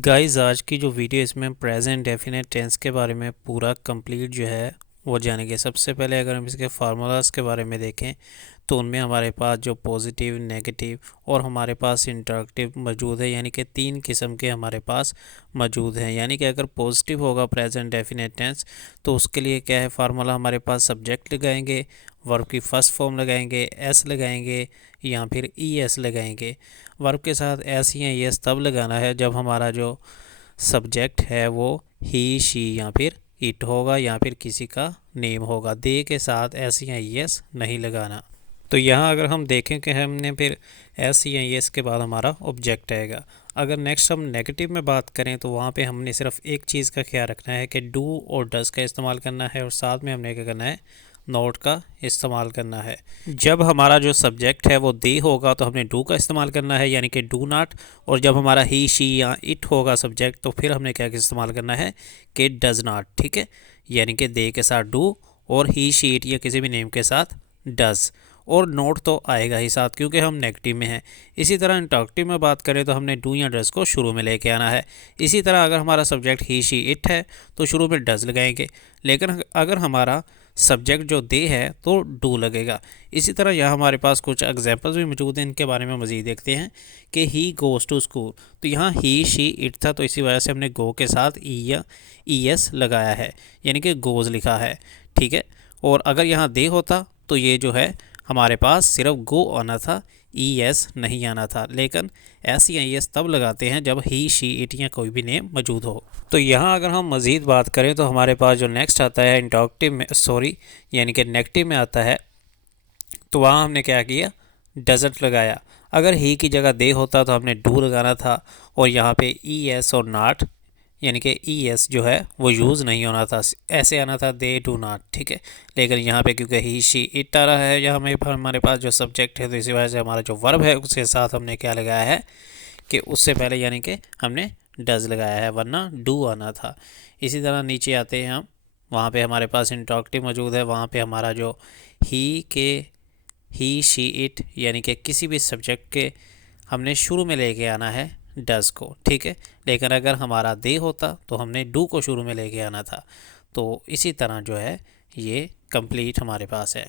Guys आज की जो वीडियो इसमें प्रेजेंट डेफिनेट टेंस के बारे में पूरा कंप्लीट जो है वो जानेंगे। सबसे पहले अगर हम इसके फार्मूलाज के बारे में देखें तो उनमें हमारे पास जो पॉजिटिव, नेगेटिव और हमारे पास इंटरेक्टिव मौजूद है, यानी कि 3 किस्म के हमारे पास मौजूद हैं। यानी कि अगर पॉजिटिव होगा प्रेजेंट डेफिनेट टेंस तो उसके लिए क्या है फार्मूला, हमारे पास सब्जेक्ट लगाएंगे, वर्ब की फर्स्ट फॉर्म लगाएंगे, एस लगाएंगे या फिर ई एस लगाएंगे। वर्ब के साथ एस या एस तब लगाना है जब हमारा जो सब्जेक्ट है वो ही, शी या फिर इट होगा या फिर किसी का नेम होगा। दे के साथ एस या एस नहीं लगाना। तो यहाँ अगर हम देखें कि हमने फिर एस या एस के बाद हमारा ऑब्जेक्ट आएगा। अगर नेक्स्ट हम नेगेटिव में बात करें तो वहाँ पे हमने सिर्फ एक चीज़ का ख्याल रखना है कि डू और डस का इस्तेमाल करना है और साथ में हमने क्या करना है, नोट का इस्तेमाल करना है। जब हमारा जो सब्जेक्ट है वो दे होगा तो हमने डू का इस्तेमाल करना है, यानी कि डू नॉट। और जब हमारा ही, शी या इट होगा सब्जेक्ट तो फिर हमने क्या इस्तेमाल करना है कि डज नॉट। ठीक है, यानी कि दे के साथ डू और ही, शी, इट या किसी भी नेम के साथ डज। और नोट तो आएगा ही साथ क्योंकि हम नेगेटिव में हैं। इसी तरह इंटरेक्टिव में बात करें तो हमने डू या डज को शुरू में लेके आना है। इसी तरह अगर हमारा सब्जेक्ट ही, शी, इट है तो शुरू में डज लगाएंगे, लेकिन अगर हमारा सब्जेक्ट जो दे है तो डू लगेगा। इसी तरह यहाँ हमारे पास कुछ एग्जांपल्स भी मौजूद हैं, इनके बारे में मज़ीद देखते हैं कि ही गोज़ टू स्कूल। तो यहाँ ही, शी, इट था तो इसी वजह से हमने गो के साथ ई या ई एस लगाया है, यानी कि गोज़ लिखा है। ठीक है, और अगर यहाँ दे होता तो ये जो है हमारे पास सिर्फ गो आना था, ई एस नहीं आना था। लेकिन एस या एस तब लगाते हैं जब ही, शी, इट या कोई भी नेम मौजूद हो। तो यहाँ अगर हम मज़ीद बात करें तो हमारे पास जो नेक्स्ट आता है इंटरेक्टिव में, सॉरी यानी कि नेगेटिव में आता है, तो वहाँ हमने क्या किया, डजंट लगाया। अगर ही की जगह दे होता तो हमने डू लगाना था और यहाँ पे ई एस और नॉट यानी कि ई एस जो है वो यूज़ नहीं होना था, ऐसे आना था दे डू नॉट। ठीक है, लेकिन यहाँ पे क्योंकि ही, शी, इट आ रहा है यहाँ में हमारे पास जो सब्जेक्ट है तो इसी वजह से हमारा जो वर्ब है उसके साथ हमने क्या लगाया है कि उससे पहले यानी कि हमने डज लगाया है, वरना डू आना था। इसी तरह नीचे आते हैं हम, वहाँ पे हमारे पास इंटरेक्टिव मौजूद है। वहाँ पे हमारा जो ही के, ही, शी, इट यानी कि किसी भी सब्जेक्ट के हमने शुरू में लेके आना है डज़ को। ठीक है, लेकिन अगर हमारा दे होता तो हमने डू को शुरू में लेके आना था। तो इसी तरह जो है ये कंप्लीट हमारे पास है।